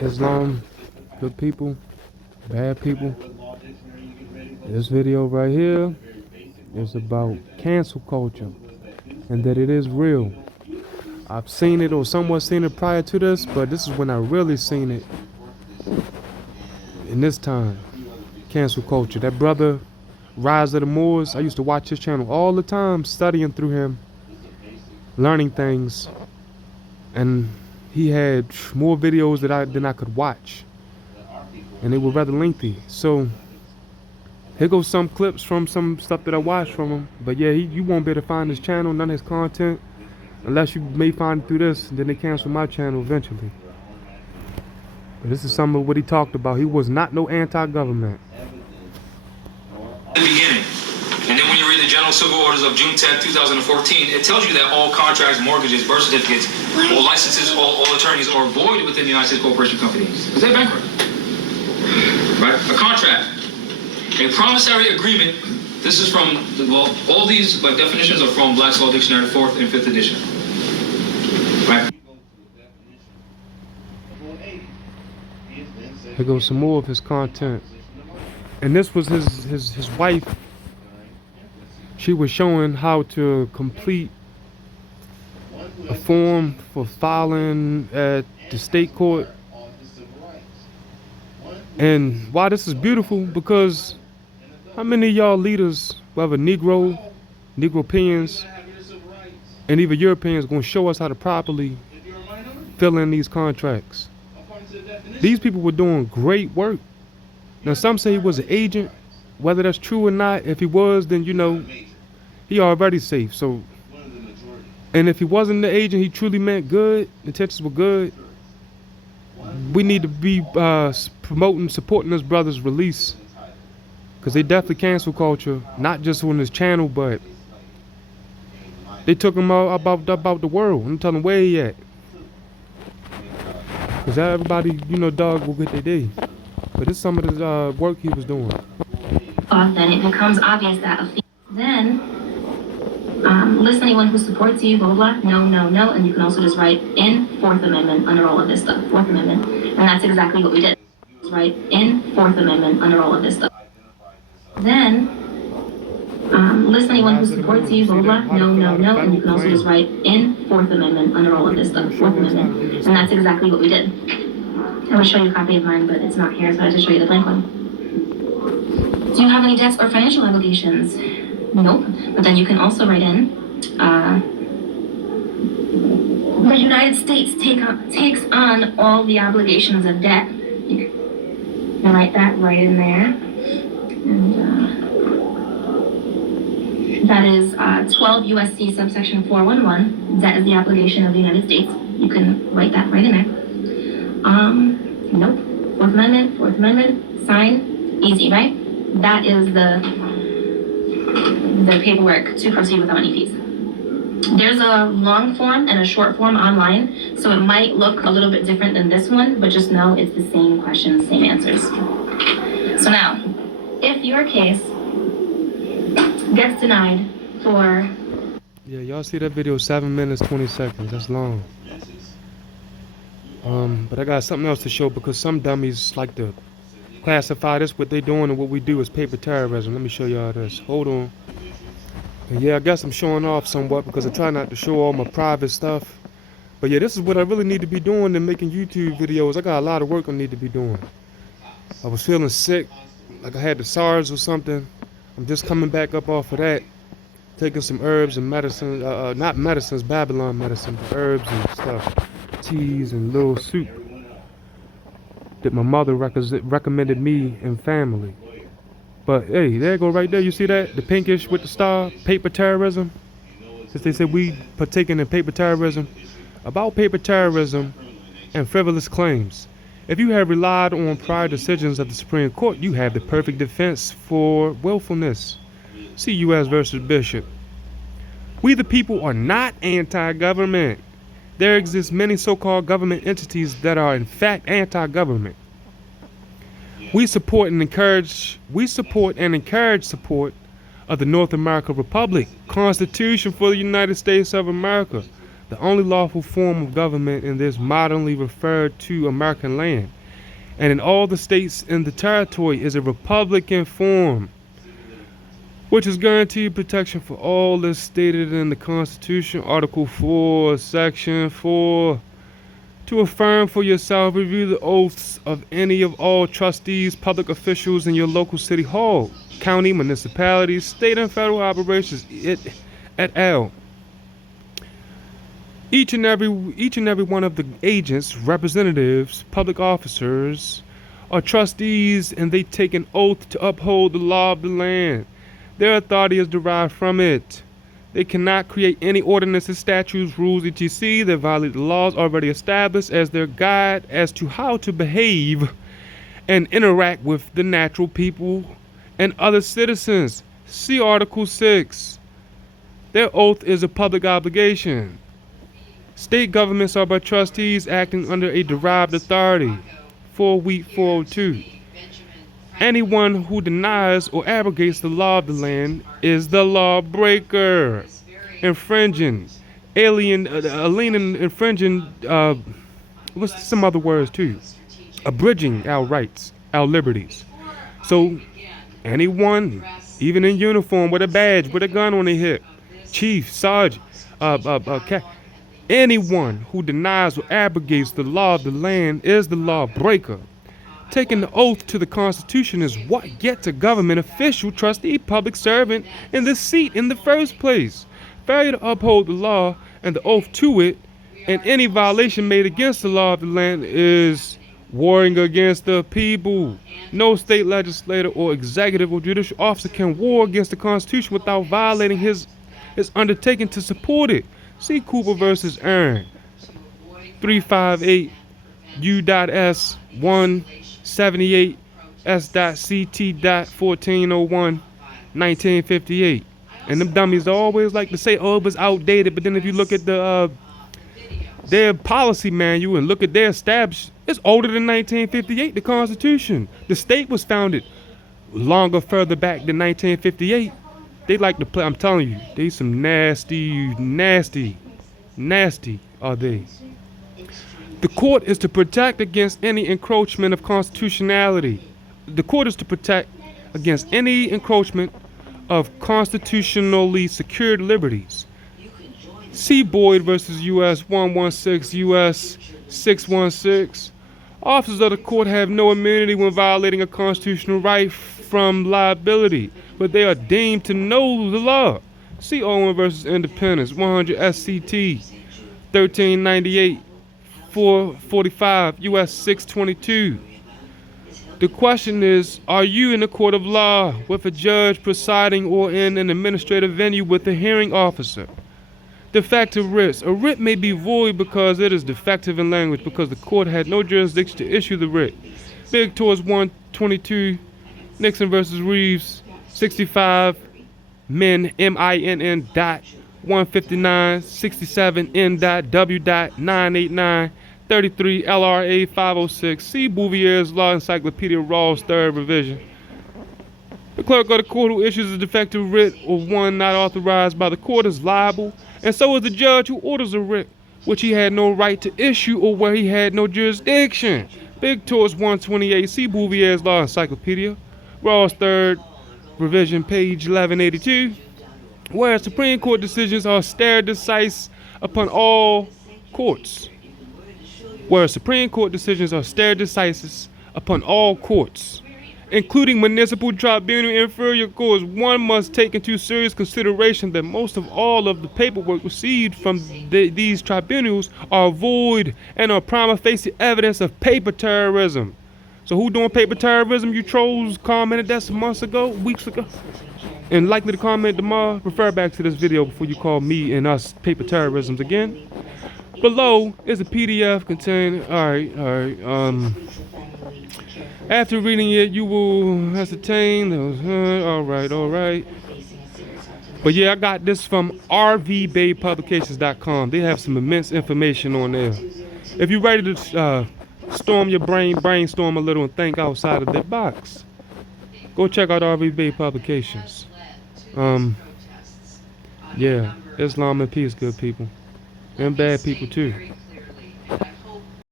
Islam, good people, bad people. This video right here is about cancel culture and that it is real. I've seen it or somewhat seen it prior to this, but this is when I really seen it in this time. Cancel culture. That brother, Rise of the Moors, I used to watch his channel all the time, studying through him, learning things, and he had more videos than I could watch, and they were rather lengthy. So here goes some clips from some stuff that I watched from him. But yeah, you won't be able to find his channel, none of his content, unless you may find it through this. And then they cancel my channel eventually. But this is some of what he talked about. He was not no anti-government. The beginning. And then when you read the General Civil Orders of June 10th, 2014, it tells you that all contracts, mortgages, birth certificates, all licenses, all attorneys are void within the United States Corporation Company. Because they're bankrupt. Right? A contract. A promissory agreement. This is from, well, all these definitions are from Black's Law Dictionary, 4th and 5th edition. Right? Here goes some more of his content. And this was his wife. She was showing how to complete a form for filing at the state court. And why this is beautiful, because how many of y'all leaders, whether Negro, Negropeans, and even Europeans, gonna show us how to properly fill in these contracts? These people were doing great work. Now some say he was an agent. Whether that's true or not, if he was, then you know, he already safe. So, and if he wasn't the agent, he truly meant good, intentions were good, we need to be promoting, supporting this brother's release. Because they definitely cancel culture, not just on his channel, but they took him out about the world. I'm telling him where he at. Because everybody, you know, dog will get their day. But it's some of the work he was doing. Then it becomes obvious that then list anyone who supports you, blah, blah, blah, no, and you can also just write in 4th Amendment under all of this stuff, 4th Amendment, and that's exactly what we did. Just write in 4th Amendment under all of this stuff. Then list anyone who supports you, blah, blah, blah, no, and you can also just write in 4th Amendment under all of this stuff, 4th Amendment, and that's exactly what we did. I would show you a copy of mine, but it's not here, so I have to show you the blank one. Do you have any debts or financial obligations? Nope. But then you can also write in, the United States takes on all the obligations of debt. You can write that right in there. And that is 12 USC subsection 411. Debt is the obligation of the United States. You can write that right in there. Nope. 4th Amendment, sign, easy, right? That is the paperwork to proceed without any fees. There's a long form and a short form online, so it might look a little bit different than this one, but just know it's the same questions, same answers. So now, if your case gets denied for... Yeah, y'all see that video, 7 minutes, 20 seconds, that's long. But I got something else to show, because some dummies like to classify this, what they doing and what we do is paper terrorism. Let me show y'all this. Hold on. And yeah, I guess I'm showing off somewhat because I try not to show all my private stuff. But yeah, this is what I really need to be doing in making YouTube videos. I got a lot of work I need to be doing. I was feeling sick, like I had the SARS or something. I'm just coming back up off of that. Taking some herbs and medicine, not medicines, Babylon medicine, but herbs and stuff. Teas and little soup that my mother recommended me and family. But hey, there you go right there. You see that? The pinkish with the star, paper terrorism. Since they said we partaking in paper terrorism. About paper terrorism and frivolous claims. If you have relied on prior decisions of the Supreme Court, you have the perfect defense for willfulness. See U.S. versus Bishop. We the people are not anti-government. There exist many so-called government entities that are in fact anti-government. We support and encourage support of the North American Republic, Constitution for the United States of America, the only lawful form of government in this modernly referred to American land, and in all the states in the territory is a republican form, which is guaranteed protection for all as stated in the Constitution, Article 4, Section 4. To affirm for yourself, review the oaths of any of all trustees, public officials in your local city hall, county, municipalities, state and federal operations, et al. Each and every one of the agents, representatives, public officers, are trustees, and they take an oath to uphold the law of the land. Their authority is derived from it. They cannot create any ordinances, statutes, rules, etc. that violate the laws already established as their guide as to how to behave and interact with the natural people and other citizens. See Article 6. Their oath is a public obligation. State governments are by trustees acting under a derived authority. 402. Anyone who denies or abrogates the law of the land is the lawbreaker, infringing, alienating, infringing, what's some other words too? Abridging our rights, our liberties. So, anyone, even in uniform, with a badge, with a gun on their hip, chief, sergeant, anyone who denies or abrogates the law of the land is the lawbreaker. Taking the oath to the Constitution is what gets a government official, trustee, public servant in the seat in the first place. Failure to uphold the law and the oath to it, and any violation made against the law of the land is warring against the people. No state legislator or executive or judicial officer can war against the Constitution without violating his undertaking to support it. See Cooper versus Aaron, 358 U.S. 178 S.CT.1401, 1958. And them dummies always like to say, oh, it was outdated. But then if you look at their policy manual and look at their established, it's older than 1958, the Constitution. The state was founded longer further back than 1958. They like to play, I'm telling you, they some nasty are they. The court is to protect against any encroachment of constitutionality. The court is to protect against any encroachment of constitutionally secured liberties. See Boyd versus U.S. 116, U.S. 616. Officers of the court have no immunity when violating a constitutional right from liability, but they are deemed to know the law. See Owen versus Independence, 100 SCT, 1398, 445, U.S. 622. The question is, are you in a court of law with a judge presiding or in an administrative venue with a hearing officer? Defective writs. A writ may be void because it is defective in language because the court had no jurisdiction to issue the writ. Big towards 122, Nixon versus Reeves, 65, Min, MINN dot 159, 67, N dot W dot 989, 33, LRA 506. See Bouvier's Law Encyclopedia Rawls, 3rd revision. The clerk of the court who issues a defective writ or one not authorized by the court is liable, and so is the judge who orders a writ which he had no right to issue or where he had no jurisdiction. Big towards 128. See Bouvier's Law Encyclopedia, Rawls 3rd revision, page 1182. Where Supreme Court decisions are stare decisis upon all courts. Where Supreme Court decisions are stare decisis upon all courts, including municipal tribunal inferior courts, one must take into serious consideration that most of all of the paperwork received from these tribunals are void and are prima facie evidence of paper terrorism. So who doing paper terrorism? You trolls commented that some months ago, weeks ago, and likely to comment tomorrow. Refer back to this video before you call me and us paper terrorisms again. Below is a PDF containing, after reading it, you will ascertain those, all right. But yeah, I got this from rvbaypublications.com. They have some immense information on there. If you're ready to storm your brainstorm a little and think outside of the box, go check out RV Bay Publications. Yeah, Islam and peace, good people. and bad people too.